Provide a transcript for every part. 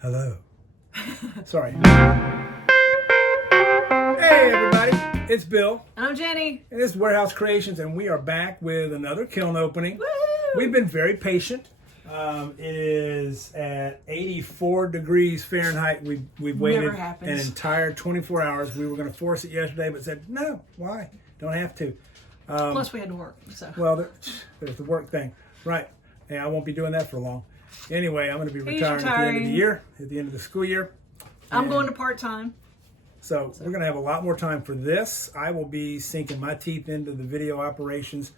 Hello. Sorry. Hey everybody, it's Bill. I'm Jenny. And this is Warehouse Creations, and we are back with another kiln opening. Woohoo! We've been very patient. It is at 84 degrees Fahrenheit. We've waited an entire 24 hours. We were going to force it yesterday, but said, no, why? Don't have to. Plus we had to work. So. Well, there's the work thing. Right. Hey, I won't be doing that for long. Anyway, I'm going to be retiring at the end of the year, at the end of the school year. I'm going to part-time. So we're going to have a lot more time for this. I will be sinking my teeth into the video operations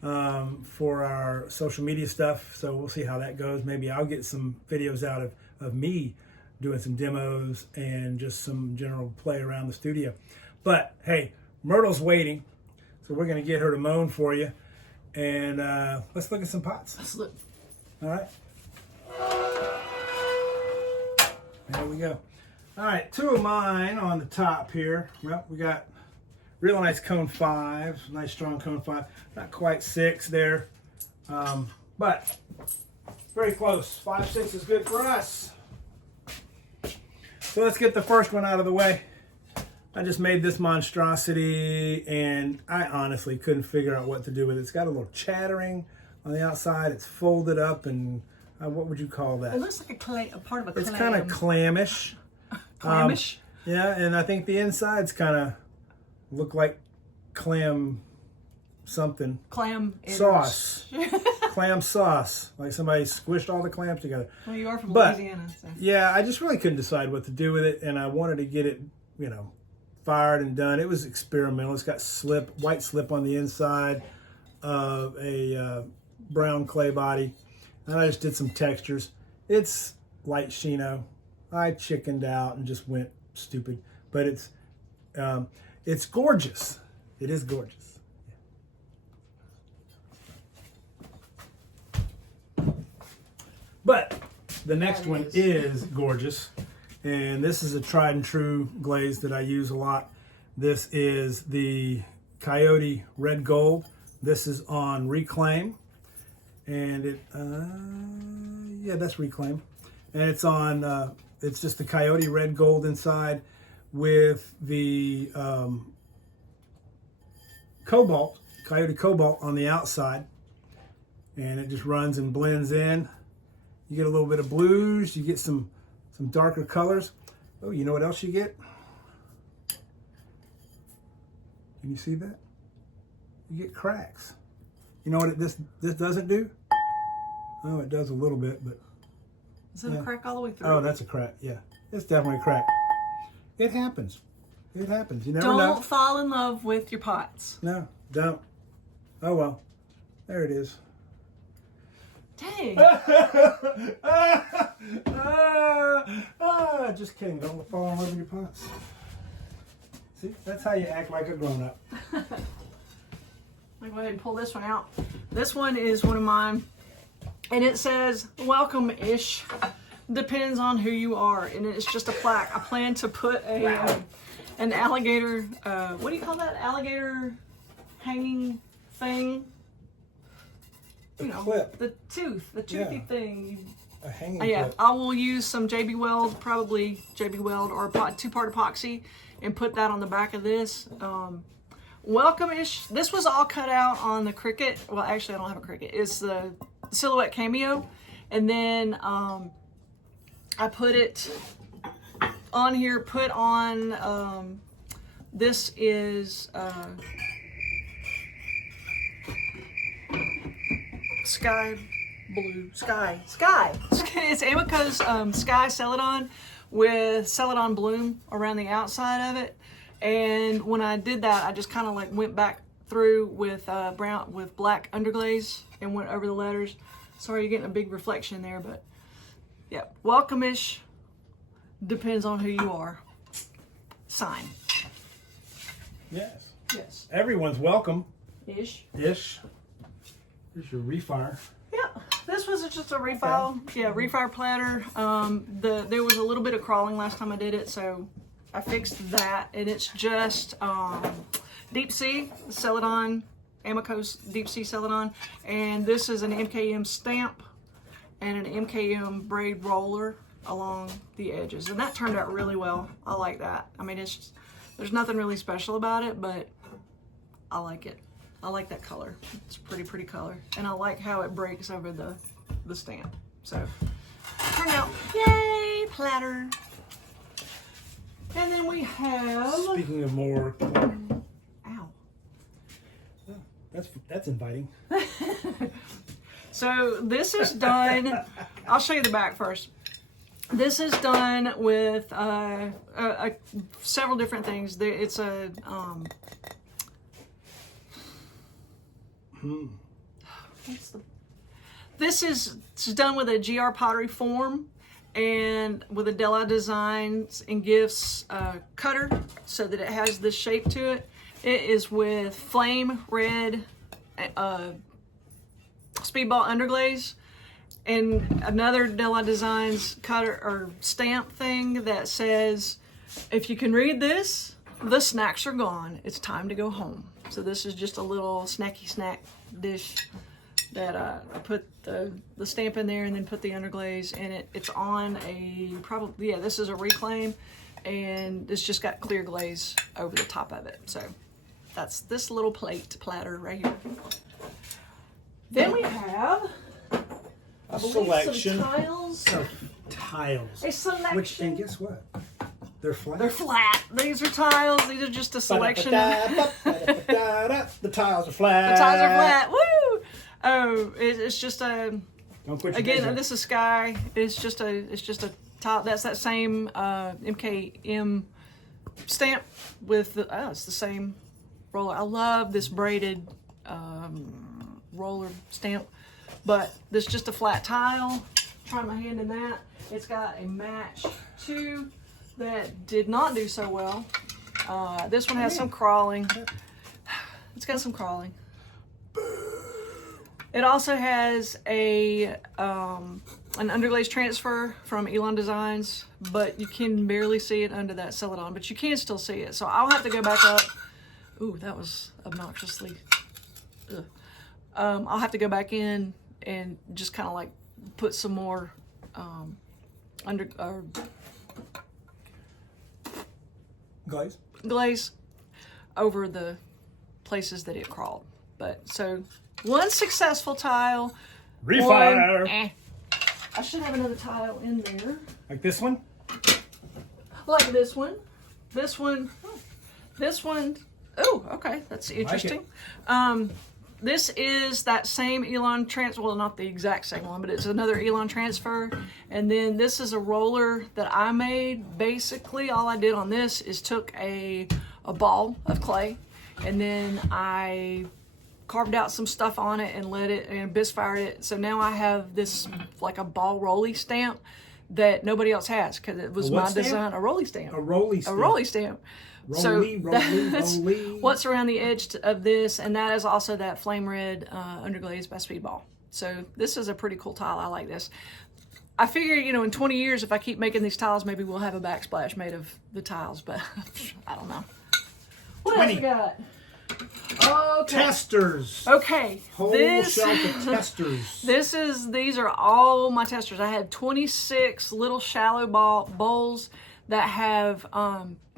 for our social media stuff. So we'll see how that goes. Maybe I'll get some videos out of me doing some demos and just some general play around the studio. But hey, Myrtle's waiting. So we're going to get her to moan for you. And let's look at some pots. Let's look. All right. There we go. All right, two of mine on the top here. Well, we got real nice cone 5, nice strong cone 5. Not quite 6 there, but very close. 5, 6 is good for us. So let's get the first one out of the way. I just made this monstrosity, and I honestly couldn't figure out what to do with it. It's got a little chattering on the outside. It's folded up, and what would you call that? It looks like a part of a clam. It's kind of clamish. Clamish? Yeah, and I think the insides kind of look like clam something. Clam sauce. Clam sauce. Like somebody squished all the clams together. Well, you are from Louisiana. So. Yeah, I just really couldn't decide what to do with it, and I wanted to get it, fired and done. It was experimental. It's got white slip on the inside of a brown clay body. And I just did some textures. It's light Shino. I chickened out and just went stupid, but it's gorgeous. It is gorgeous. But the next one is gorgeous, and this is a tried and true glaze that I use a lot. This is the Coyote Red Gold. This is on Reclaim. And that's Reclaim, and it's on. It's just the Coyote Red Gold inside, with the Coyote Cobalt on the outside, and it just runs and blends in. You get a little bit of blues. You get some darker colors. Oh, you know what else you get? Can you see that? You get cracks. You know what this doesn't do? Oh, it does a little bit, but... Is it a crack all the way through? Oh, that's a crack, yeah. It's definitely a crack. It happens. It happens. You never know. Don't fall in love with your pots. No, don't. Oh, well. There it is. Dang. Just kidding. Don't fall in love with your pots. See, that's how you act like a grown-up. I'll go ahead and pull this one out. This one is one of mine, and it says welcome-ish. Depends on who you are, and it's just a plaque. I plan to put an alligator, what do you call that? Alligator hanging thing? Clip. The toothy thing. A hanging Yeah, clip. I will use some JB Weld, probably JB Weld or two-part epoxy, and put that on the back of this. Welcome-ish. This was all cut out on the Cricut. Well, actually, I don't have a Cricut. It's the Silhouette Cameo. And then I put it on here, put on, this is Sky Blue. Sky. It's Amico's Sky Celadon with Celadon Bloom around the outside of it. And when I did that, I just kind of like went back through with black underglaze and went over the letters. Sorry, you're getting a big reflection there, but yeah, welcome-ish. Depends on who you are. Sign. Yes. Yes. Everyone's welcome. Ish. Here's your refire. Yeah, this was just a refile. Okay. Yeah, refire platter. There was a little bit of crawling last time I did it, so I fixed that, and it's just Deep Sea Celadon, Amico's Deep Sea Celadon, and this is an MKM stamp and an MKM braid roller, along the edges, and that turned out really well. I like that. I mean, it's just, there's nothing really special about it, but I like it. I like that color. It's a pretty color, and I like how it breaks over the stamp. So turned out, yay, platter. And then we have, Speaking of more, ow. that's inviting. So this is done, I'll show you the back first. This is done with several different things. It's a, this is done with a GR pottery form and with a Deli Designs and Gifts cutter so that it has this shape to it. It is with flame red speedball underglaze and another Deli Designs cutter or stamp thing that says, if you can read this, the snacks are gone. It's time to go home. So this is just a little snacky snack dish that I put the stamp in there and then put the underglaze in it. It's on a, probably, yeah, this is a reclaim, and it's just got clear glaze over the top of it. So that's this little platter right here. Then we have A selection some tiles. of tiles. A selection. Which, and guess what? They're flat. They're flat. These are tiles. These are just a selection. The tiles are flat. The tiles are flat. Woo! Oh, it's just a. Don't quit your Again, business. this is sky. It's just a tile. That's that same MKM stamp with the. Oh, it's the same roller. I love this braided roller stamp, but this is just a flat tile. Try my hand in that. It's got a match too that did not do so well. This one has some crawling. It's got some crawling. It also has a an underglaze transfer from Elon Designs, but you can barely see it under that Celadon, but you can still see it. So I'll have to go back up. Ooh, that was obnoxiously. Ugh. I'll have to go back in and just kind of like put some more glaze over the places that it crawled. But so one successful tile. Refire. I should have another tile in there. Like this one? Like this one. This one. This one. Oh, okay. That's interesting. This is that same Elon transfer. Well, not the exact same one, but it's another Elon transfer. And then this is a roller that I made. Basically, all I did on this is took a ball of clay, and then I carved out some stuff on it and let it and bisque fired it. So now I have this like a ball rolly stamp that nobody else has because it was my design. A rolly stamp. A rolly stamp. A rolly stamp. Rolly, That's rolly. what's around the edge of this, and that is also that flame red underglaze by Speedball. So this is a pretty cool tile. I like this. I figure, you know, in 20 years, if I keep making these tiles, maybe we'll have a backsplash made of the tiles, but I don't know. What else we got? Okay. Testers. Okay. Whole shelf of testers. These are all my testers. I had 26 little shallow bowls that have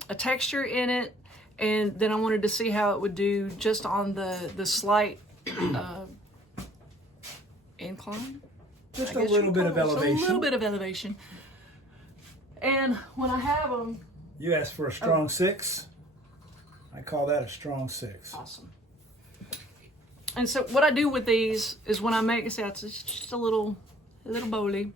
a texture in it, and then I wanted to see how it would do just on the slight incline. Just a little bit of elevation. A little bit of elevation. And when I have them, You asked for a strong 6. I call that a strong 6. awesome. And so what I do with these is when I make it's just a little bowly.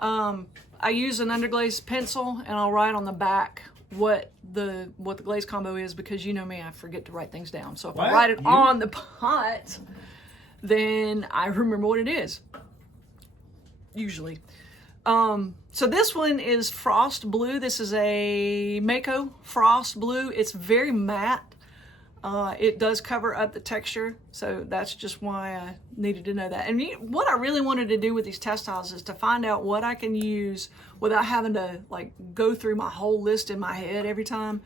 I use an underglaze pencil and I'll write on the back what the glaze combo is, because you know me, I forget to write things down. So if I write it on the pot, then I remember what it is. Usually. So this one is Frost Blue. This is a Mako Frost Blue. It's very matte. It does cover up the texture, so that's just why I needed to know that. And what I really wanted to do with these test tiles is to find out what I can use without having to like go through my whole list in my head every time.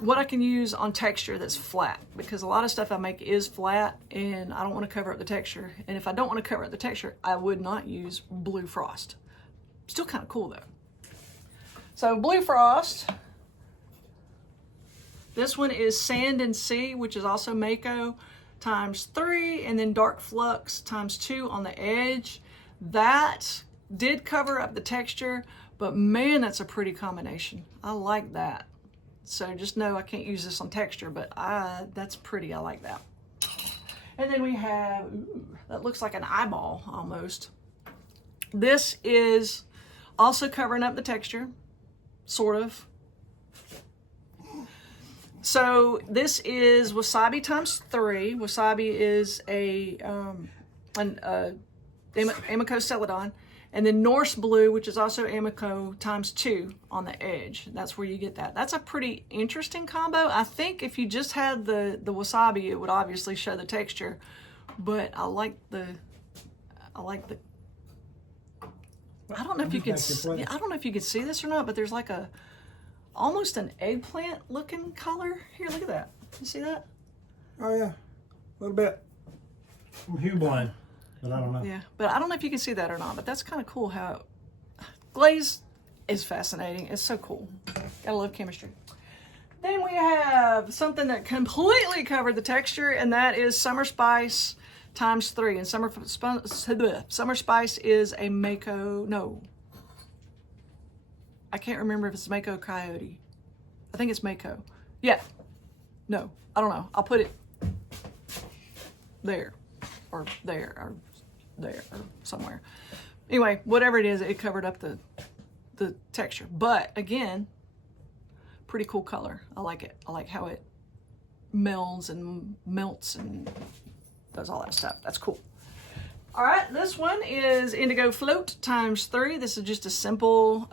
What I can use on texture that's flat, because a lot of stuff I make is flat and I don't want to cover up the texture. And if I don't want to cover up the texture, I would not use Blue Frost. Still kind of cool though. So Blue Frost. This one is Sand and Sea, which is also Mako ×3, and then Dark Flux ×2 on the edge. That did cover up the texture, but man, that's a pretty combination. I like that. So just know I can't use this on texture, but that's pretty. I like that. And then we have, ooh, that looks like an eyeball almost. This is also covering up the texture, sort of. So this is Wasabi ×3. Wasabi is a Amiko Celadon. And then Norse Blue, which is also Amiko ×2 on the edge. That's where you get that. That's a pretty interesting combo. I think if you just had the Wasabi, it would obviously show the texture. But I like the I don't know if you can I don't know if you can see this or not, but there's like almost an eggplant looking color. Here, look at that. You see that? Oh yeah, a little bit. I'm hue blind, but I don't know. Yeah, but I don't know if you can see that or not, but that's kind of cool how Glaze is fascinating. It's so cool. Gotta love chemistry. Then we have something that completely covered the texture, and that is Summer Spice ×3. And Summer Spice is a Mako, no. I can't remember if it's Mako Coyote. I think it's Mako. Yeah. No, I don't know. I'll put it there, or somewhere. Anyway, whatever it is, it covered up the texture. But again, pretty cool color. I like it. I like how it melds and melts and does all that stuff. That's cool. All right, this one is Indigo Float ×3. This is just a simple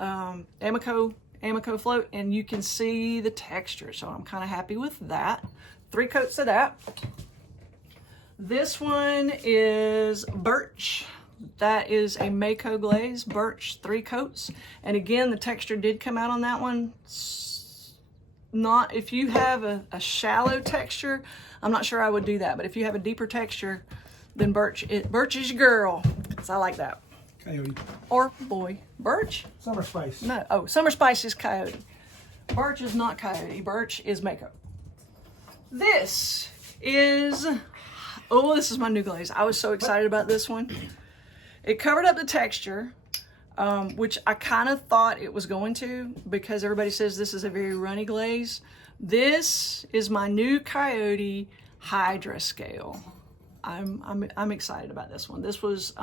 Amiko float, and you can see the texture, so I'm kind of happy with that. 3 coats of that. This one is Birch. That is a Mako glaze, Birch, 3 coats. And again, the texture did come out on that one. Not, if you have a shallow texture, I'm not sure I would do that, but if you have a deeper texture, then Birch is your girl. So I like that. Coyote. Or boy. Birch? Summer Spice. No. Oh, Summer Spice is Coyote. Birch is not Coyote. Birch is Mako. This is, oh, this is my new glaze. I was so excited about this one. It covered up the texture, which I kind of thought it was going to, because everybody says this is a very runny glaze. This is my new Coyote Hydra Scale. I'm excited about this one. This was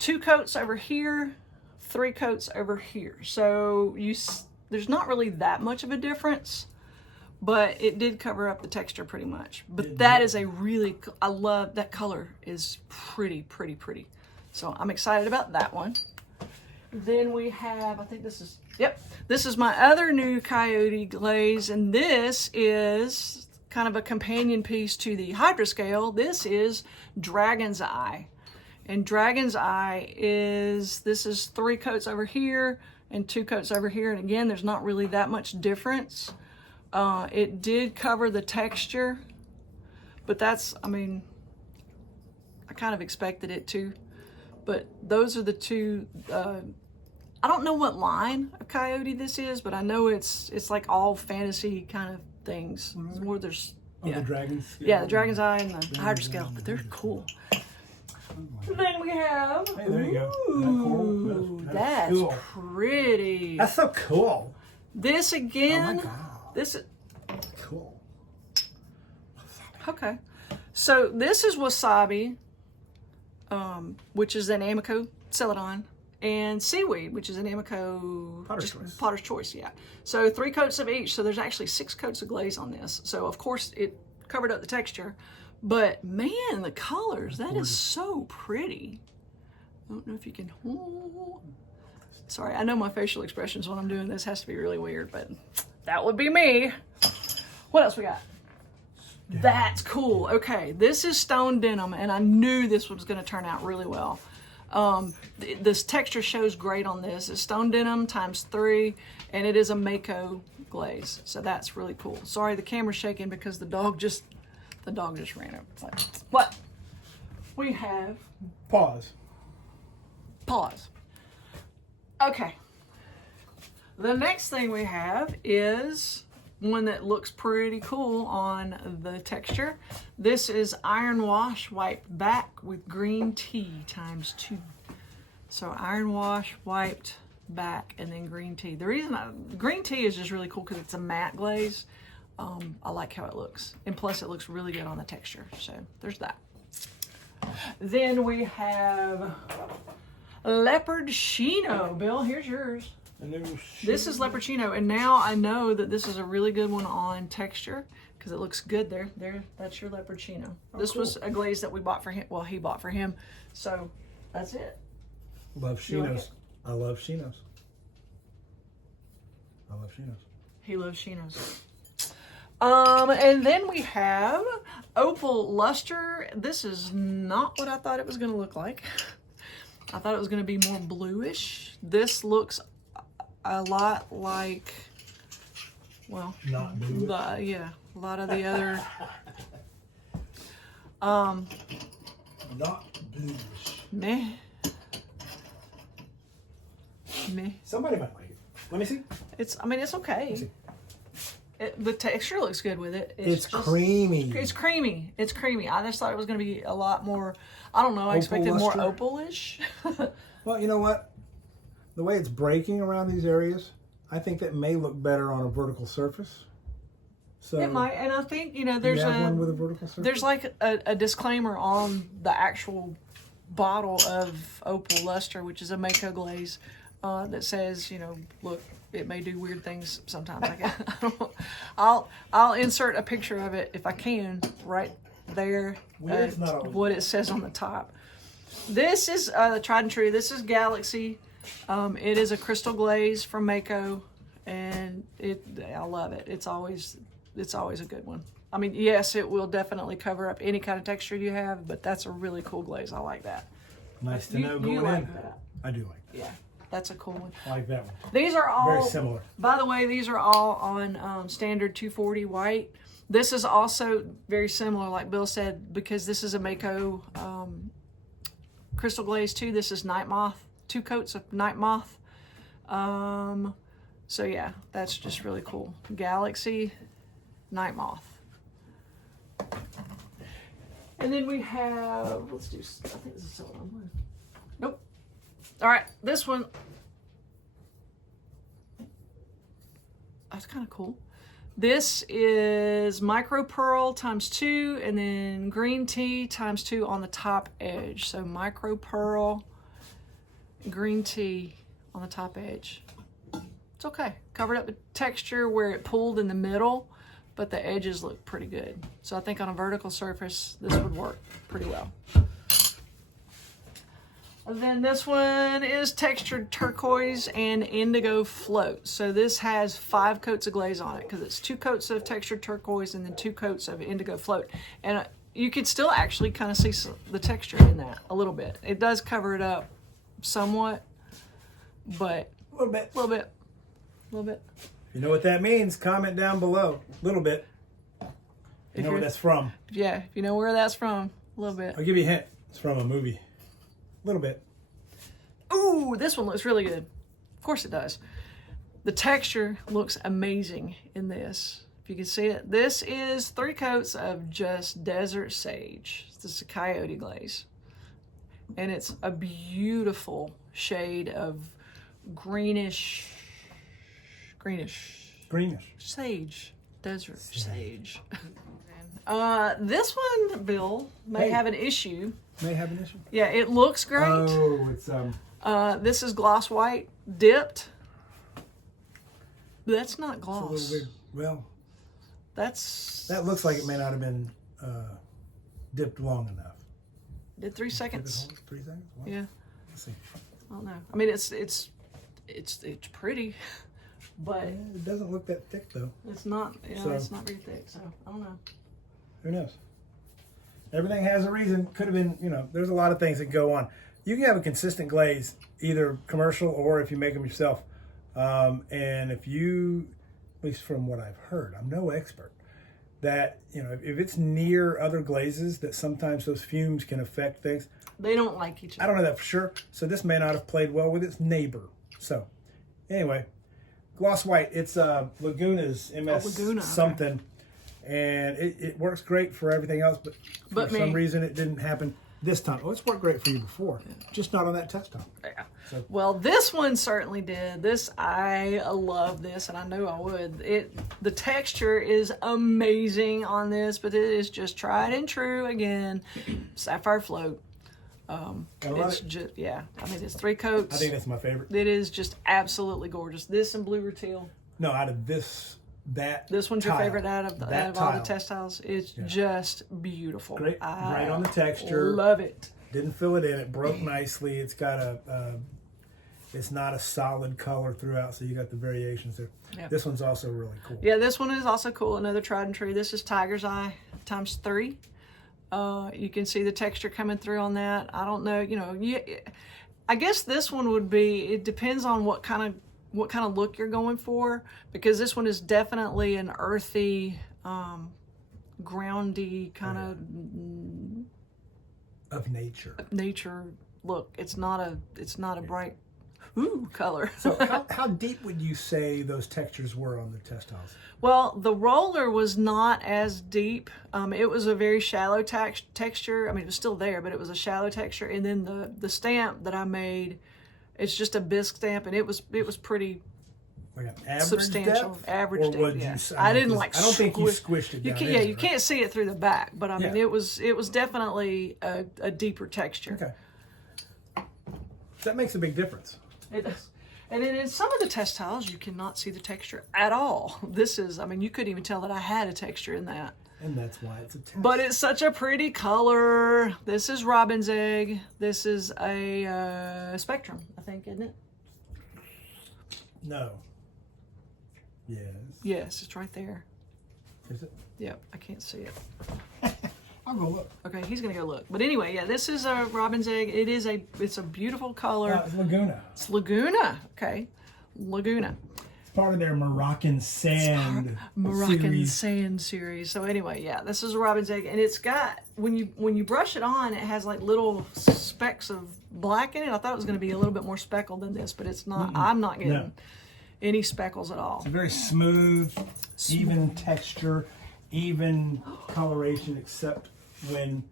2 coats over here, 3 coats over here. So there's not really that much of a difference, but it did cover up the texture pretty much. But that is a really, I love that color, is pretty. So I'm excited about that one. Then we have, I think this is, yep, this is my other new Coyote glaze, and this is kind of a companion piece to the Hydra Scale. This is Dragon's Eye. And Dragon's Eye this is 3 coats over here and 2 coats over here. And again, there's not really that much difference. It did cover the texture, but that's, I mean, I kind of expected it to. But those are the 2, I don't know what line of Coyote this is, but I know it's like all fantasy kind of things. Where there's, yeah. The dragons. Yeah, the Dragon's Eye and the Hydra Scale, but they're cool. Then we have, hey, there you go. Ooh, that's cool. Pretty. That's so cool. This again, oh my God. This is cool. Okay. So this is Wasabi, which is an Amiko Celadon, and Seaweed, which is an Amiko Potter's Choice, yeah. So 3 coats of each, so there's actually 6 coats of glaze on this. So of course it covered up the texture, but man, the colors, that is so pretty. I don't know if you can, sorry, I know my facial expressions when I'm doing this has to be really weird, but that would be me. What else we got? Yeah. That's cool. Okay, this is Stone Denim, and I knew this was going to turn out really well. This texture shows great on this. It's Stone Denim ×3, and it is a Mako glaze, so that's really cool. Sorry, the camera's shaking because the dog just ran up. What? We have Pause. Pause. Okay. The next thing we have is one that looks pretty cool on the texture. This is iron wash wiped back with green tea ×2. So iron wash wiped back and then green tea. The reason green tea is just really cool because it's a matte glaze. I like how it looks, and plus it looks really good on the texture. So there's that. Then we have Leopard Chino. Bill, here's yours. This is Leopard Chino, and now I know that this is a really good one on texture because it looks good there. There, that's your Leopard Chino. This was a glaze that we bought for him. Well, he bought for him. So that's it. Love Chinos. I love Chinos. I love Chinos. He loves Chinos. And then we have Opal Luster. This is not what I thought it was going to look like. I thought it was going to be more bluish. This looks a lot like, well, not bluish. Yeah, a lot of the other. Not bluish. Meh. Somebody might like it. Let me see. I mean, it's okay. The texture looks good with it. It's creamy. It's creamy. It's creamy. I just thought it was going to be a lot more, I don't know, I expected more opal-ish. Well, you know what? The way it's breaking around these areas, I think that may look better on a vertical surface. So it might, and I think, you know, there's one with a vertical surface? There's like a disclaimer on the actual bottle of Opal Luster, which is a Mako glaze, that says, you know, look, it may do weird things sometimes. I'll insert a picture of it if I can right there. What it says on the top. This is the tried and true. This is Galaxy. It is a crystal glaze from Mako, and I love it. It's always a good one. I mean, yes, it will definitely cover up any kind of texture you have, but that's a really cool glaze. I like that. Nice to know going in. That. I do like that. Yeah. That's a cool one. I like that one. These are all very similar. By the way, these are all on standard 240 white. This is also very similar, like Bill said, because this is a Mako crystal glaze too. This is Night Moth, 2 coats of Night Moth. So yeah, that's just really cool. Galaxy, Night Moth. And then we have, let's do, I think this is the one. Nope. All right, this one, that's kind of cool. This is micro pearl ×2 and then green tea ×2 on the top edge. So micro pearl, green tea on the top edge. It's okay. Covered up the texture where it pulled in the middle, but the edges look pretty good. So I think on a vertical surface, this would work pretty well. Then this one is textured turquoise and indigo float. So this has 5 coats of glaze on it because it's 2 coats of textured turquoise and then 2 coats of indigo float. And you can still actually kind of see the texture in that a little bit. It does cover it up somewhat, but a little bit. You know what that means? Comment down below. A little bit. You know where that's from. Yeah, if you know where that's from, a little bit. I'll give you a hint. It's from a movie. A little bit. Ooh, this one looks really good. Of course it does. The texture looks amazing in this. If you can see it. This is 3 coats of just desert sage. This is a coyote glaze. And it's a beautiful shade of greenish sage. Desert sage. This one, Bill, may have an issue. May have an issue? Yeah, it looks great. Oh, it's this is gloss white dipped. That's not gloss. It's a little weird. Well, that looks like it may not have been dipped long enough. Did 3 seconds? 3 seconds? What? Yeah. Let's see. I don't know. I mean, it's pretty, but it doesn't look that thick though. It's not. Yeah, it's not very thick. So I don't know. Who knows? Everything has a reason. Could have been, you know, there's a lot of things that go on. You can have a consistent glaze, either commercial or if you make them yourself. And if you, at least from what I've heard, I'm no expert, that, you know, if it's near other glazes, that sometimes those fumes can affect things. They don't like each other. I don't know that for sure. So this may not have played well with its neighbor. So anyway, gloss white. It's Laguna's MS Laguna, something, and it works great for everything else. But for some reason it didn't happen this time. Oh, it's worked great for you before, just not on that test top. Yeah. So. Well, this one certainly did. I love this, and I knew I would. The texture is amazing on this, but it is just tried and true again. Sapphire float. It's just, yeah. I mean, it's 3 coats. I think that's my favorite. It is just absolutely gorgeous. This and blue teal. No, out of this one's your favorite out of all the test tiles. It's just beautiful. Great on the texture. Love it. Didn't fill it in. It broke nicely. It's got it's not a solid color throughout, so you got the variations there. Yep. This one's also really cool. Yeah, this one is also cool. Another tried and true. This is Tiger's Eye ×3. You can see the texture coming through on that. I don't know, you know, I guess this one would be, it depends on what kind of look you're going for, because this one is definitely an earthy, groundy kind of nature look. It's not a bright color. So how deep would you say those textures were on the test tiles? Well, the roller was not as deep. It was a very shallow texture. I mean, it was still there, but it was a shallow texture. And then the stamp that I made, it's just a bisque stamp, and it was pretty like an average substantial, depth? average depth. Yeah. I don't think you squished it down. You can't see it through the back, but I mean, it was definitely a deeper texture. Okay, that makes a big difference. It does. And then in some of the test tiles, you cannot see the texture at all. This is, I mean, you couldn't even tell that I had a texture in that. And that's why it's a test. But it's such a pretty color. This is Robin's Egg. This is a Spectrum, I think, isn't it? No. Yes. Yes, it's right there. Is it? Yep, I can't see it. I'll go look. Okay, he's gonna go look. But anyway, yeah, this is a Robin's Egg. It's a beautiful color. It's Laguna. It's Laguna. Okay, Laguna. It's part of their Moroccan sand sand series. So anyway, yeah, this is a Robin's Egg, and it's got when you brush it on, it has like little specks of black in it. I thought it was gonna be a little bit more speckled than this, but it's not. I'm not getting any speckles at all. It's a very smooth, even texture, even coloration, except when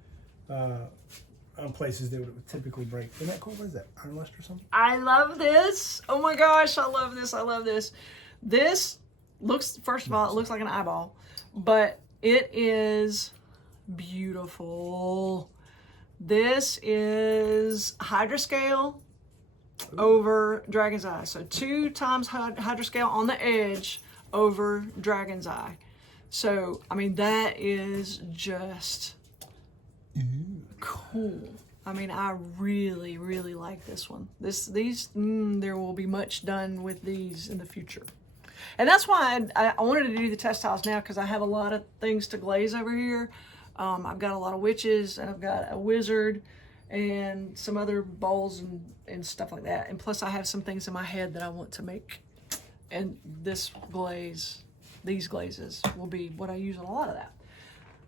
on places that would typically break. Isn't that cool? What is that? Iron luster or something? I love this. Oh my gosh, I love this. I love this. This looks, first of all, it looks like an eyeball, but it is beautiful. This is Hydroscale over Dragon's Eye. So 2 times Hydroscale on the edge over Dragon's Eye. So, I mean, that is just cool. I mean, I really, really like this one. There will be much done with these in the future. And that's why I wanted to do the test tiles now, because I have a lot of things to glaze over here. I've got a lot of witches, and I've got a wizard, and some other bowls and stuff like that. And plus, I have some things in my head that I want to make. And this glaze, these glazes will be what I use on a lot of that.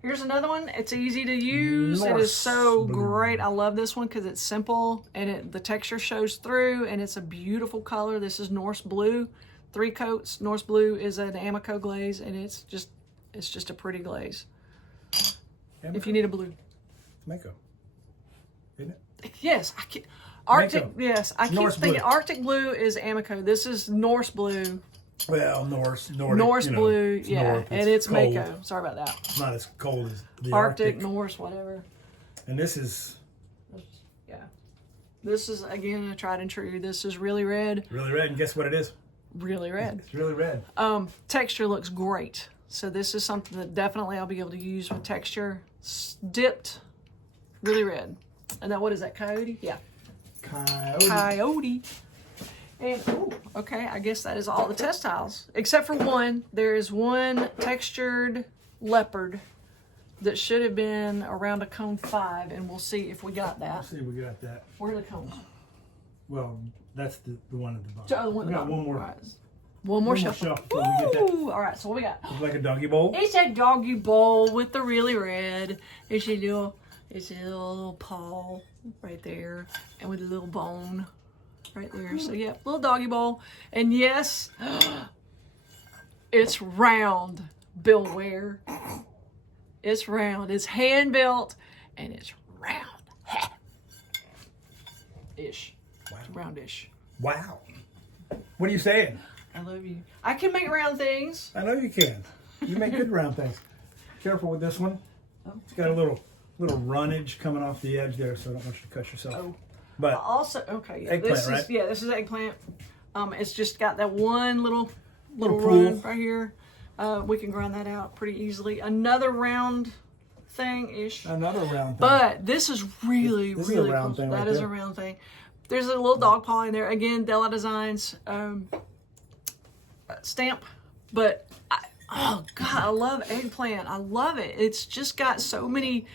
Here's another one. It's easy to use. It is so great. I love this one because it's simple and the texture shows through, and it's a beautiful color. This is Norse Blue, 3 coats. Norse Blue is an Amico glaze, and it's just a pretty glaze. Amico? If you need a blue. Mako, isn't it? Yes, Arctic. Mako. Yes, I keep thinking Arctic Blue is Amico. This is Norse Blue. Well, Nordic, Norse Blue, yeah, North, and it's cold. Mako. Sorry about that. It's not as cold as the Arctic, Norse, whatever. And this is, yeah, this is again a tried and true. This is really red. Really red, and guess what it is? Really red. It's really red. Texture looks great. So this is something that definitely I'll be able to use with texture. Dipped, really red. And then what is that? Coyote? Yeah. Coyote. And, okay, I guess that is all the test tiles. Except for one. There is one textured leopard that should have been around a cone 5, and we'll see if we got that. Let's see if we got that. Where are the cones? Well, that's the one at the bottom. Oh, the one at the bottom. One more. Right. One more One more shuffle. shuffle before we get that. Woo! All right, so what we got? It's like a doggy bowl. It's a doggy bowl with the really red. It's a little paw right there, and with a little bone right there. So yeah, little doggy bowl. And yes, it's round, Bill Ware. It's round. It's hand built, and it's round. Ish. Wow. It's roundish. Wow. What are you saying? I love you. I can make round things. I know you can. You make good round things. Careful with this one. It's got a little runnage coming off the edge there, so I don't want you to cut yourself. Oh. But Also, okay, yeah, eggplant, this is right? yeah, this is eggplant. It's just got that one little pool run right here. We can grind that out pretty easily. Another round thing ish. another round thing. But this is really, This is a really round cool. thing That right is there. a round thing. There's a little dog paw in there. Again, Della Designs stamp. But oh god, I love eggplant. I love it. It's just got so many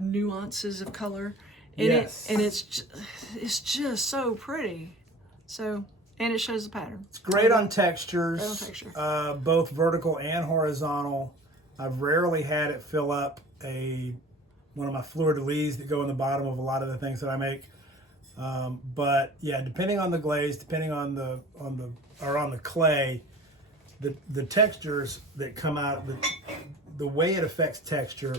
nuances of color in Yes. it, and it's just so pretty. So, and it shows the pattern. It's great on textures, Great on texture. both vertical and horizontal. I've rarely had it fill up one of my fleur-de-lis that go in the bottom of a lot of the things that I make. But yeah, depending on the glaze, depending on the clay, the textures that come out, the way it affects texture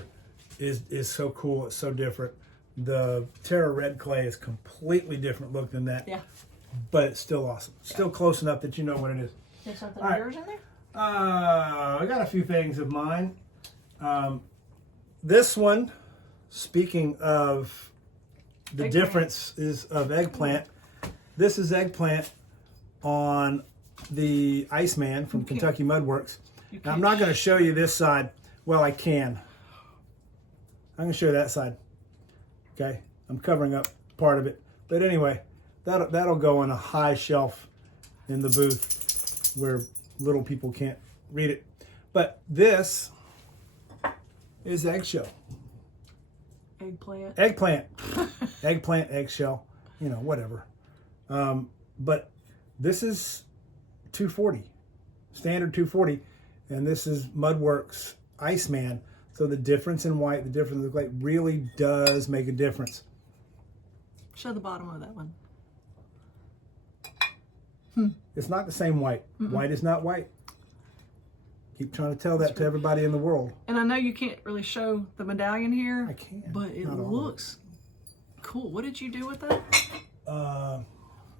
is so cool. It's so different. The Terra Red clay is completely different look than that. Yeah. But it's still awesome. Still close enough that you know what it is. There's something All right. yours in there? I got a few things of mine. This one, speaking of the Eggplant. differences of eggplant, this is eggplant on the Iceman from Kentucky Mudworks. Now, I'm not going to show you this side. Well, I can. I'm going to show you that side. Okay, I'm covering up part of it. But anyway, that'll go on a high shelf in the booth where little people can't read it. But this is eggshell. Eggplant. Eggplant. Eggplant, eggshell, whatever. But this is 240, standard 240, and this is Mudworks Iceman. So the difference in white, the difference in the clay really does make a difference. Show the bottom of that one. It's not the same white. White is not white. Keep trying to tell that to everybody in the world. And I know you can't really show the medallion here. I can. But it Not all of looks cool. What did you do with that?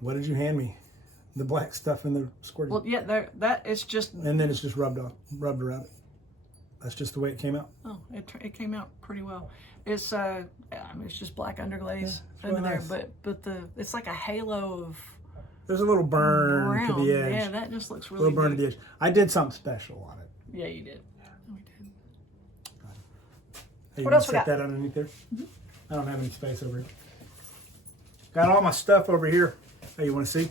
What did you hand me? The black stuff in the squirting. Well, yeah, that is just. And then it's just rubbed around it. That's just the way it came out. Oh, it came out pretty well. It's it's just black underglaze it's under really there, nice. but it's like a halo of There's a little burn brown. to the edge. Yeah, that just looks A really little burn to good. the edge. I did something special on it. Yeah, you did. Oh, we did. Hey, you What wanna else we set got? that underneath there? I don't have any space over here. Got all my stuff over here. Hey, you want to see?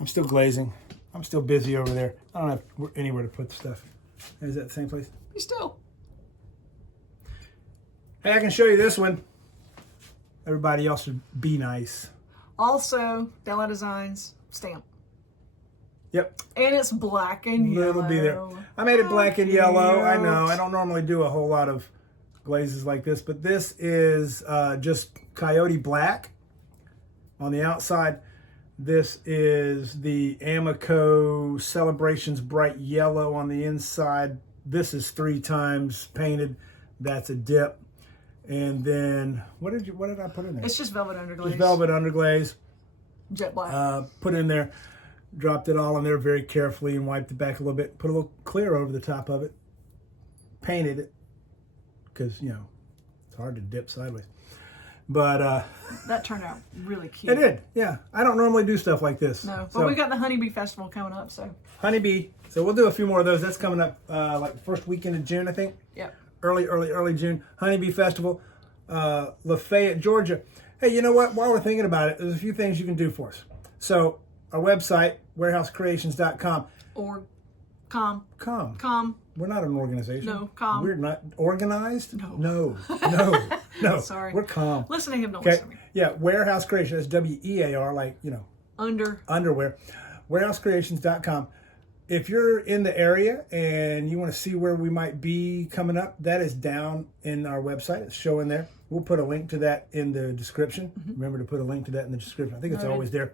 I'm still glazing. I'm still busy over there. I don't have anywhere to put the stuff. Is that the same place? You still. Hey, I can show you this one. Everybody else should be nice. Also, Della Designs stamp. Yep. And it's black and yellow. Little be there. I made it black and yellow. I know. I don't normally do a whole lot of glazes like this, but this is just coyote black on the outside. This is the Amico Celebrations bright yellow on the inside. This is 3 times painted. That's a dip. And then what did I put in there? It's just velvet underglaze. Just velvet underglaze. Jet black. Put in there, dropped it all in there very carefully and wiped it back a little bit. Put a little clear over the top of it. Painted it because it's hard to dip sideways. But that turned out really cute. it did, yeah. I don't normally do stuff like this. No, but So, we got the Honeybee Festival coming up, so Honeybee. So we'll do a few more of those. That's coming up like first weekend of June, I think. yep. Early June. Honeybee Festival, Lafayette, Georgia. Hey, you know what? While we're thinking about it, there's a few things you can do for us. So our website, warehousecreations.com. Or com. Com. We're not an organization. No, calm. We're not organized? No. No. Sorry. We're calm. Listen to him, don't Okay. listen to me. Yeah, Warehouse Creation. That's WEAR, like, Under. underwear. warehousecreations.com. If you're in the area and you want to see where we might be coming up, that is down in our website. It's showing there. We'll put a link to that in the description. Remember to put a link to that in the description. I think it's always there.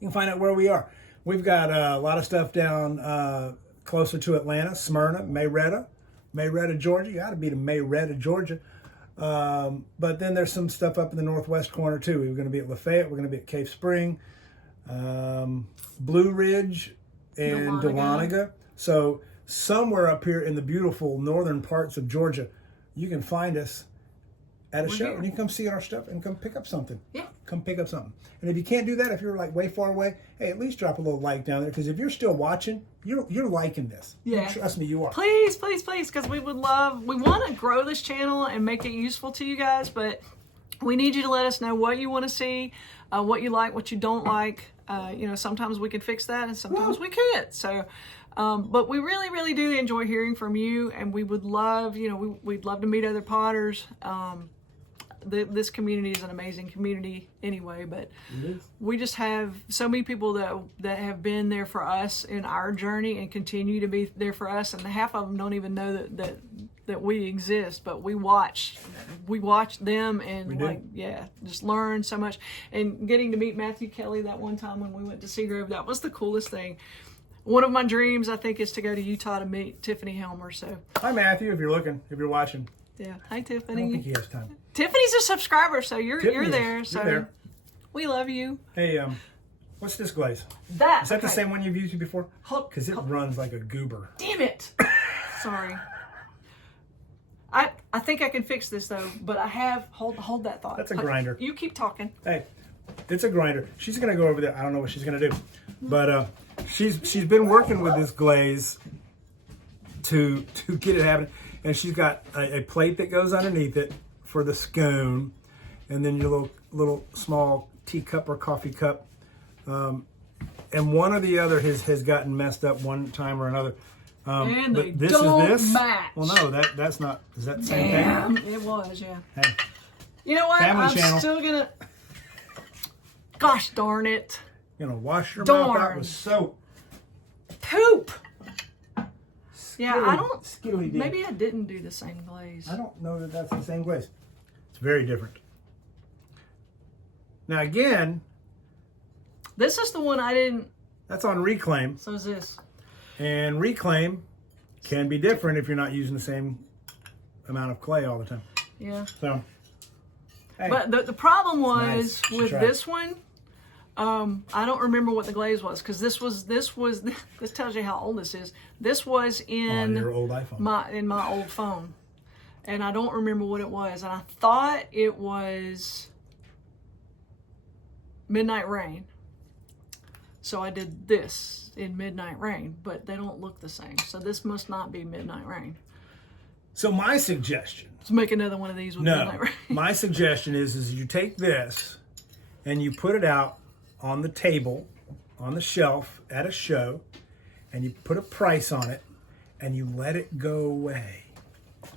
You can find out where we are. We've got a lot of stuff down closer to Atlanta, Smyrna, Marietta, Georgia. You got to be to Marietta, Georgia. But then there's some stuff up in the northwest corner too. We're going to be at Lafayette. We're going to be at Cave Spring, Blue Ridge, and Dahlonega. So somewhere up here in the beautiful northern parts of Georgia, you can find us at a show, and you can come see our stuff and come pick up something. Yeah. Come pick up something. And if you can't do that, if you're like way far away, hey, at least drop a little like down there, because if you're still watching, you're liking this. Yeah. Trust me, you are. Please, please, please, because we want to grow this channel and make it useful to you guys, but we need you to let us know what you want to see, what you like, what you don't like. Sometimes we can fix that and sometimes we can't. So, but we really, really do enjoy hearing from you, and we would love, we'd love to meet other potters. This community is an amazing community anyway, but we just have so many people that have been there for us in our journey and continue to be there for us, and half of them don't even know that we exist, but we watch them and just learn so much. And getting to meet Matthew Kelly that one time when we went to Seagrove, that was the coolest thing. One of my dreams, I think, is to go to Utah to meet Tiffany Helmer. So hi Matthew, if you're watching. Yeah, hi Tiffany. I don't think he has time. Tiffany's a subscriber, so you're there. So you're there. We love you. Hey, what's this glaze? Is that the same one you've used before? Because it runs like a goober. Damn it! Sorry. I think I can fix this though, but I have hold that thought. That's a grinder. You keep talking. Hey, it's a grinder. She's gonna go over there. I don't know what she's gonna do, but she's been working with this glaze to get it happening, and she's got a plate that goes underneath it for the scone, and then your little small teacup or coffee cup, and one or the other has gotten messed up one time or another. And but they this don't is this. match. Well, no, that's not. Is that the same thing? It was, yeah. Hey, you know what? Family I'm channel. still gonna. Gosh darn it! you know, wash your mouth out with soap. Poop. Yeah, I don't. Skiddly did. Maybe I didn't do the same glaze. I don't know that that's the same glaze. It's very different. Now again, This is the one I didn't. that's on Reclaim, So is this. and Reclaim can be different if you're not using the same amount of clay all the time. Yeah. So, hey, But the problem was nice. with Try. this one. I don't remember what the glaze was, because this tells you how old this is. This was on in your old iPhone. my old phone, and I don't remember what it was. And I thought it was Midnight Rain. So I did this in Midnight Rain, but they don't look the same. So this must not be Midnight Rain. So my suggestion. Let's make another one of these with No, Midnight Rain. my suggestion is you take this and you put it out on the table, on the shelf at a show, and you put a price on it, and you let it go away.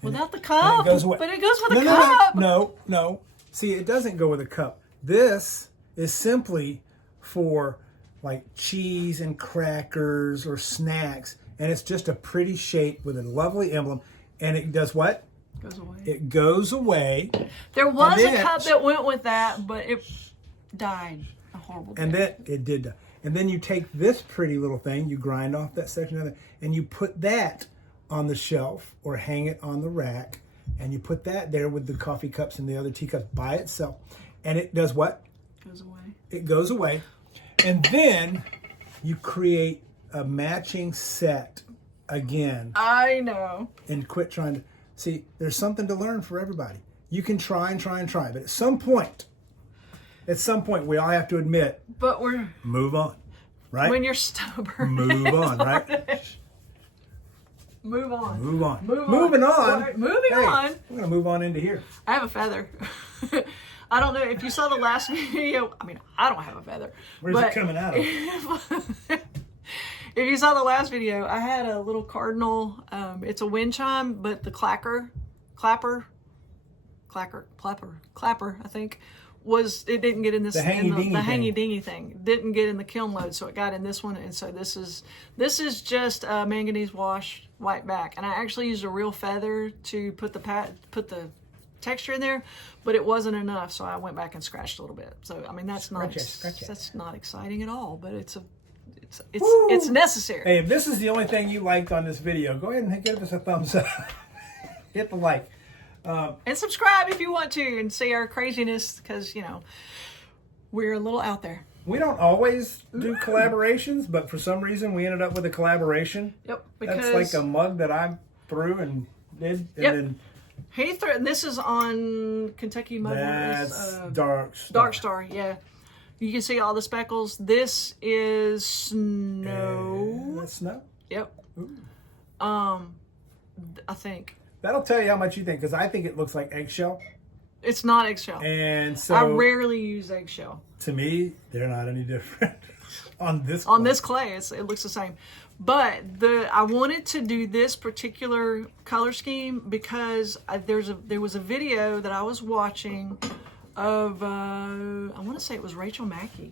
Without the cup. It goes away. But it goes with No, a no, cup. No. See, it doesn't go with a cup. This is simply for like cheese and crackers or snacks, and it's just a pretty shape with a lovely emblem, and it does what? Goes away. It goes away. There was And a then- cup that went with that, but it died a horrible death. And then it did die. And then you take this pretty little thing, you grind off that section of it, and you put that on the shelf or hang it on the rack, and you put that there with the coffee cups and the other teacups by itself. And it does what? Goes away. It goes away. And then you create a matching set again I know. and quit trying to. See, there's something to learn for everybody. You can try and try and try, but at some point, we all have to admit, But we're move on, right? when you're stubborn. Move on, right? Move on. Move on. Moving on. Hey, on. We're gonna move on into here. I have a feather. I don't know if you saw the last video. I mean, I don't have a feather. Where's it coming out of? If you saw the last video, I had a little cardinal. It's a wind chime, but the clapper, I think, it didn't get in this the hangy dingy thing. Didn't get in the kiln load, so it got in this one. And so this is just manganese wash white back. And I actually used a real feather to put the texture in there, but it wasn't enough, so I went back and scratched a little bit. So I mean, that's not exciting at all, but it's necessary. Hey, if this is the only thing you liked on this video, go ahead and give us a thumbs up. Hit the like. And subscribe if you want to and see our craziness, because, you know, we're a little out there. We don't always do collaborations, but for some reason we ended up with a collaboration. Yep. Because that's like a mug that I threw and did. And then he threw, and this is on Kentucky Mud. That's Dark Star. Dark Star, yeah. You can see all the speckles. This is snow. That's snow? Yep. Ooh. I think. That'll tell you how much you think, because I think it looks like eggshell. It's not eggshell. And so I rarely use eggshell. To me, they're not any different on this clay. On this clay, it looks the same. But I wanted to do this particular color scheme because there was a video that I was watching of I want to say it was Rachel Mackey.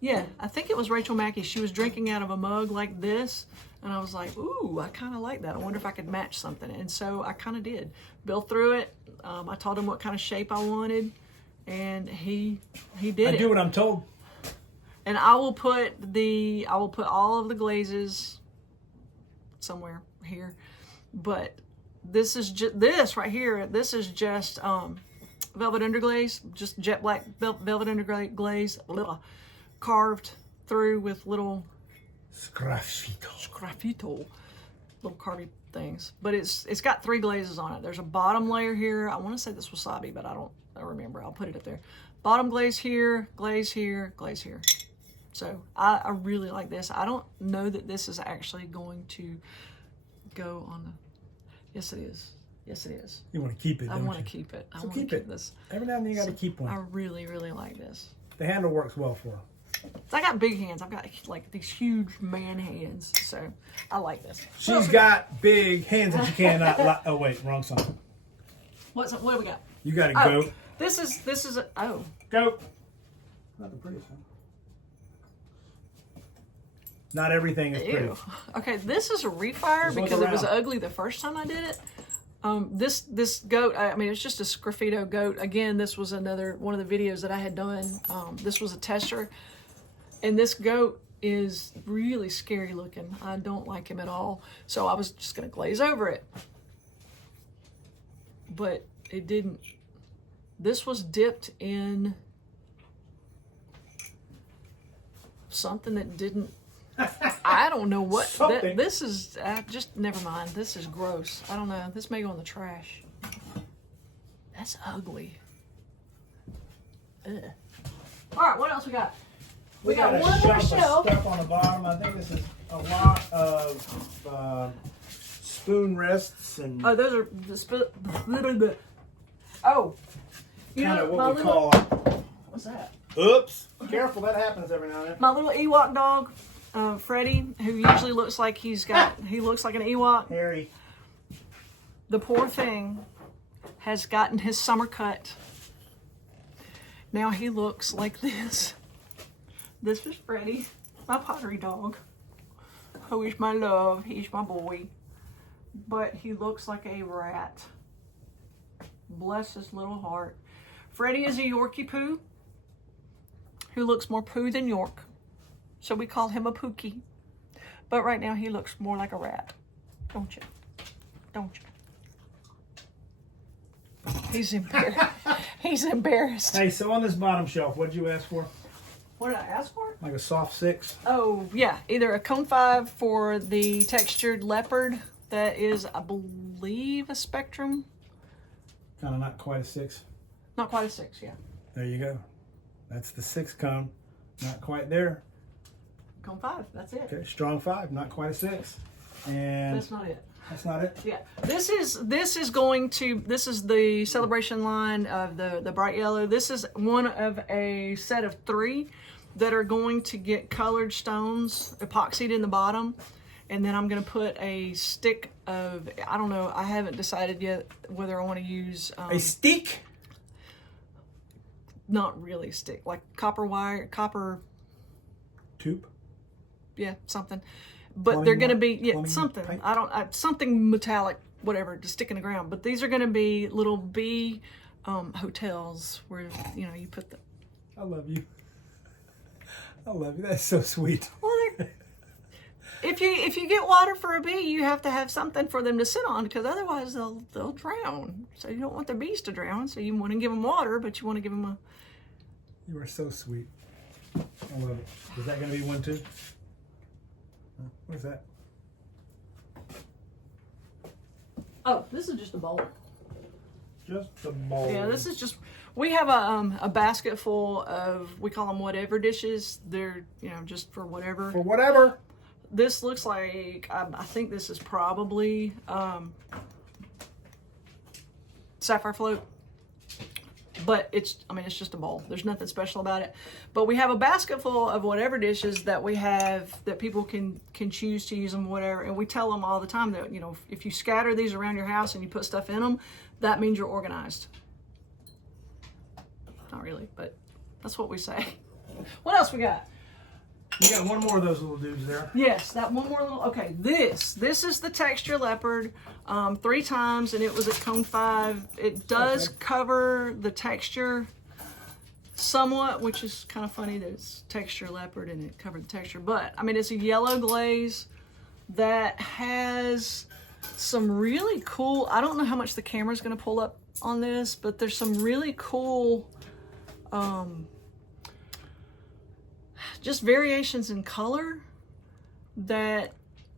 Yeah, I think it was Rachel Mackey. She was drinking out of a mug like this, and I was like, ooh, I kind of like that. I wonder if I could match something. And so I kind of did. Bill threw it. I told him what kind of shape I wanted, and he did it. I do what I'm told. And I will put all of the glazes somewhere here. But this is this right here. This is just velvet underglaze, just jet black velvet underglaze, carved through with little sgraffito, little carvy things. But it's got 3 glazes on it. There's a bottom layer here. I want to say this was wasabi, but I don't remember. I'll put it up there. Bottom glaze here, glaze here, glaze here. So I really like this. I don't know that this is actually going to go on the. Yes, it is. Yes, it is. You want to keep it, I want to keep it. I want to keep this. Every now and then you got to keep one. I really, really like this. The handle works well for her. I got big hands. I've got like these huge man hands, so I like this. She's got big hands that you cannot. Oh wait, wrong song. What do we got? You got a goat. This is a Goat. Not the prettiest one. Not everything is pretty. Ew. Okay, this is a refire because it was ugly the first time I did it. This goat, I mean, it's just a sgraffito goat. Again, this was another one of the videos that I had done. This was a tester, and this goat is really scary looking. I don't like him at all. So I was just gonna glaze over it, but it didn't. This was dipped in something that didn't. I don't know what this is. Just never mind. This is gross. I don't know. This may go in the trash. That's ugly. Ugh. All right, what else we got? We got one more shelf. Stuff on the bottom. I think this is a lot of spoon rests and. Oh, those are the Oh, you kind know of what we call. What's that? Oops! Careful, that happens every now and then. My little Ewok dog. Freddie, who usually looks like he looks like an Ewok. Harry. The poor thing has gotten his summer cut. Now he looks like this. This is Freddie, my pottery dog, who is my love. He's my boy. But he looks like a rat. Bless his little heart. Freddie is a Yorkie poo who looks more poo than York. So we call him a Pookie. But right now he looks more like a rat. Don't you? Don't you? He's embarrassed. He's embarrassed. Hey, so on this bottom shelf, what did you ask for? What did I ask for? Like a soft 6? Oh, yeah. Either a cone 5 for the textured leopard. That is, I believe, a spectrum. Kind of not quite a 6. Not quite a 6, yeah. There you go. That's the 6 cone. Not quite there. Cone 5, that's it. Okay, strong 5, not quite a 6. And that's not it. That's not it? Yeah. This is the celebration line of the bright yellow. This is one of a set of 3 that are going to get colored stones epoxied in the bottom. And then I'm going to put a stick of, I don't know, I haven't decided yet whether I want to use... a stick? not really stick, like copper wire, copper tube. Yeah, something. But Plumbing they're going to wire? be Plumbing something. pipe? Something metallic, whatever, to stick in the ground. But these are going to be little bee hotels where you put the. I love you. I love you. That's so sweet. Well, if you get water for a bee, you have to have something for them to sit on, because otherwise they'll drown. So you don't want the bees to drown. So you want to give them water, but you want to give them a. You are so sweet. I love it. Is that going to be one too? What is that? Oh, this is just a bowl. Just a bowl. Yeah, this is just. We have a basket full of, we call them whatever dishes. They're just for whatever. For whatever. This looks like, I think this is probably sapphire float, but it's just a bowl. There's nothing special about it. But we have a basket full of whatever dishes that we have that people can choose to use them, whatever. And we tell them all the time that, if you scatter these around your house and you put stuff in them, that means you're organized. Not really, but that's what we say. What else we got? You got one more of those little dudes there. Yes, that one more little. Okay, this is the texture leopard, 3 times, and it was at cone 5. It does cover the texture somewhat, which is kind of funny that it's texture leopard and it covered the texture. But it's a yellow glaze that has some really cool. I don't know how much the camera's going to pull up on this, but there's some really cool. Just variations in color that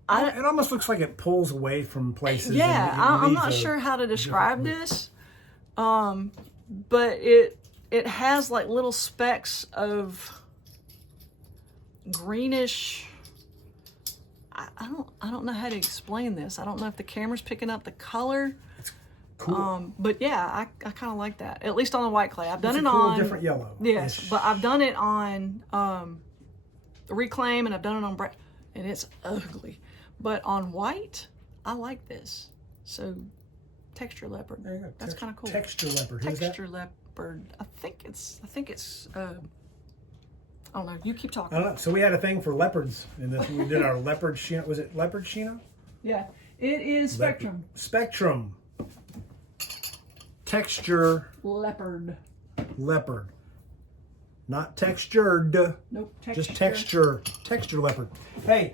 it almost looks like it pulls away from places. Yeah, I'm not sure how to describe this, but it has like little specks of greenish. I don't know how to explain this. I don't know if the camera's picking up the color. Cool. But yeah, I kind of like that. At least on the white clay. I've done it's it a cool, on different yellow. Yes, but I've done it on Reclaim, and I've done it on and it's ugly. But on white, I like this. So texture leopard. There you go. That's kind of cool. Texture leopard. Who's Texture leopard. I think it's I don't know. You keep talking. I don't know. So we had a thing for leopards in this. We did our leopard Sheena. Was it leopard Sheena? Yeah, it is Spectrum. Spectrum. Texture Leopard. leopard. Not textured. Nope. Just texture. Texture leopard. Hey,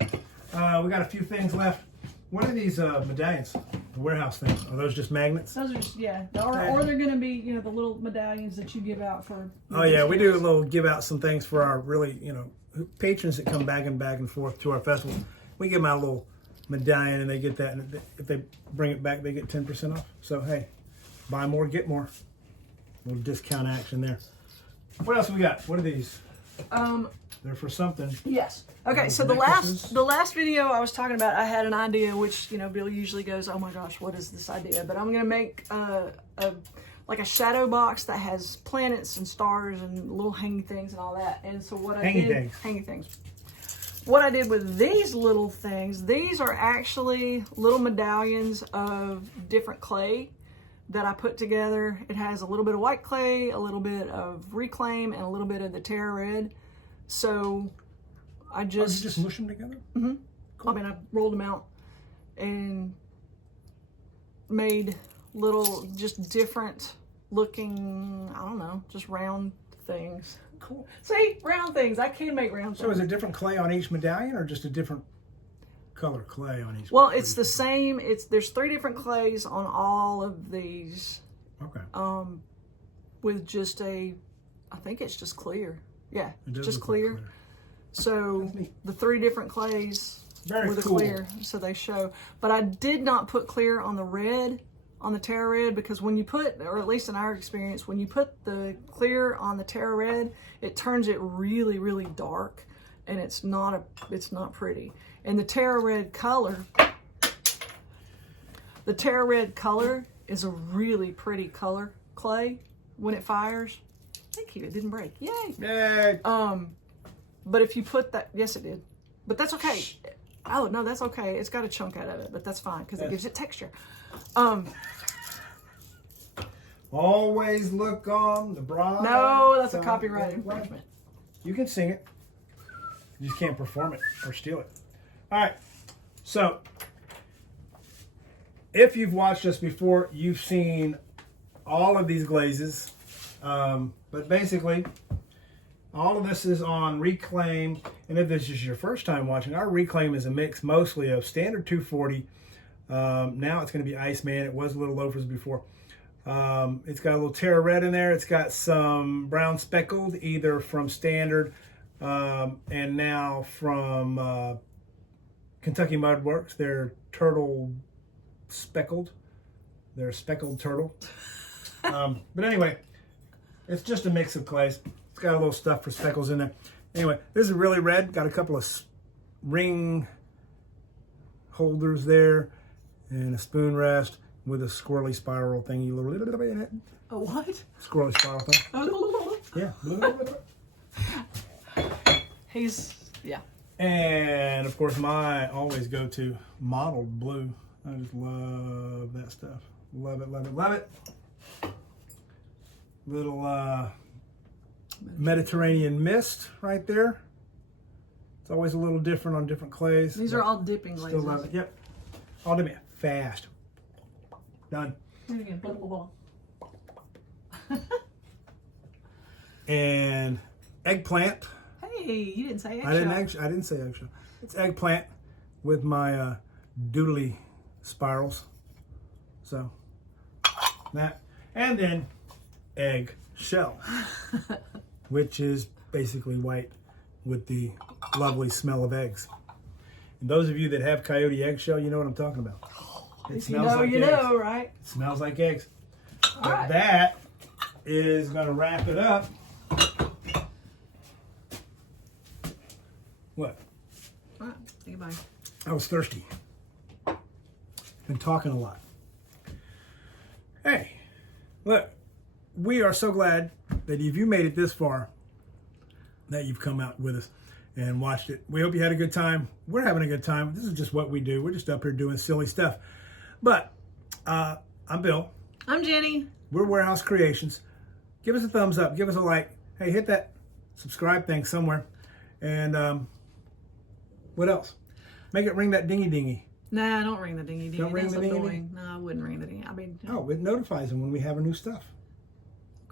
we got a few things left. What are these medallions? The warehouse things? Are those just magnets? Those are just, or they're going to be, the little medallions that you give out for. Oh yeah, we do a little give out some things for our really, patrons that come back and forth to our festival. We give them out a little medallion and they get that, and if they bring it back, they get 10% off. So hey, buy more, get more. A little discount action there. What else we got? What are these? They're for something. Yes. Okay, so the last video I was talking about, I had an idea, which Bill usually goes, "Oh my gosh, what is this idea?" But I'm gonna make like a shadow box that has planets and stars and little hanging things and all that. And so what hanging things. What I did with these little things, these are actually little medallions of different clay that I put together. It has a little bit of white clay, a little bit of Reclaim, and a little bit of the Terra Red. So I just... you just mush them together? Mm-hmm. Cool. I rolled them out and made little, just different looking, I don't know, just round things. Cool. See, round things. I can make round things. So is it different clay on each medallion or just a different color clay on each? Well, it's the same. There's 3 different clays on all of these. Okay. With just I think it's just clear. Yeah, just look clear. like clear. So the 3 different clays Very with cool. the clear, so they show. But I did not put clear on the red, on the Terra Red, because when you put, or at least in our experience, when you put the clear on the Terra Red, it turns it really, really dark, and it's not pretty. And the Terra Red color is a really pretty color clay when it fires. Thank you, it didn't break. Yay! Yay! But if you put that, yes it did. But that's okay. Oh no, that's okay. It's got a chunk out of it, but that's fine because it gives it texture. Always look on the bright. No, that's a side copyright of infringement. life. You can sing it. You just can't perform it or steal it. All right. So, if you've watched us before, you've seen all of these glazes. But basically, all of this is on Reclaim. And if this is your first time watching, our Reclaim is a mix mostly of standard 240. Now it's going to be Iceman. It was little loafers before. It's got a little Terra Red in there. It's got some brown speckled, either from standard and now from Kentucky Mud Works. They're turtle speckled. They're speckled turtle. But anyway, it's just a mix of clays. It's got a little stuff for speckles in there. Anyway, this is really red. Got a couple of ring holders there and a spoon rest with a squirrely spiral thingy little bit in it. A what? Squirrely spiral thing. Yeah. Yeah. And of course, my always go to mottled blue. I just love that stuff. Love it, love it, love it. Little Mediterranean mist right there. It's always a little different on different clays. These are all dipping glazes. Still love it. Yep. All dipping. Fast. Done. Do it again. And eggplant. Hey, you didn't say eggshell. I didn't say eggshell. It's eggplant with my doodly spirals. So that, and then egg shell, which is basically white with the lovely smell of eggs. And those of you that have coyote eggshell, you know what I'm talking about. It smells like eggs. know, right? It smells like eggs. But right. that is going to wrap it up. What? All right, say goodbye. I was thirsty. Been talking a lot. Hey, look, we are so glad that if you made it this far, that you've come out with us and watched it. We hope you had a good time. We're having a good time. This is just what we do. We're just up here doing silly stuff. But I'm Bill. I'm Jenny. We're Warehouse Creations. Give us a thumbs up. Give us a like. Hey, hit that subscribe thing somewhere. And what else? Make it ring that dingy dingy. Nah, don't ring the dingy dingy. Don't ring That's the dingy annoying. dingy? No, I wouldn't ring the dingy. I mean, Oh, it notifies them when we have a new stuff.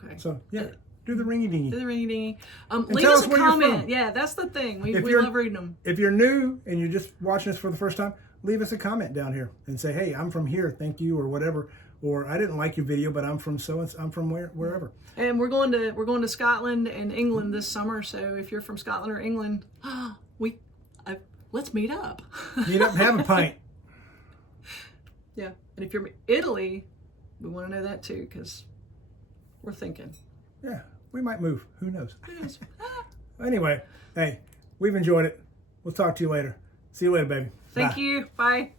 okay. So, yeah, do the ringy dingy. Do the ringy dingy. Leave tell us us a where you're comment. from. Yeah, that's the thing. We If you're- love reading them. If you're new and you're just watching us for the first time, leave us a comment down here and say, hey, I'm from here, thank you, or whatever. Or I didn't like your video, but I'm from I'm from wherever. And we're going to Scotland and England this summer. So if you're from Scotland or England, let's meet up. Meet up and have a pint. Yeah. And if you're from Italy, we want to know that too, because we're thinking. Yeah, we might move. Who knows? Who knows? Anyway, hey, we've enjoyed it. We'll talk to you later. See you later, baby. Thank Bye. you. Bye.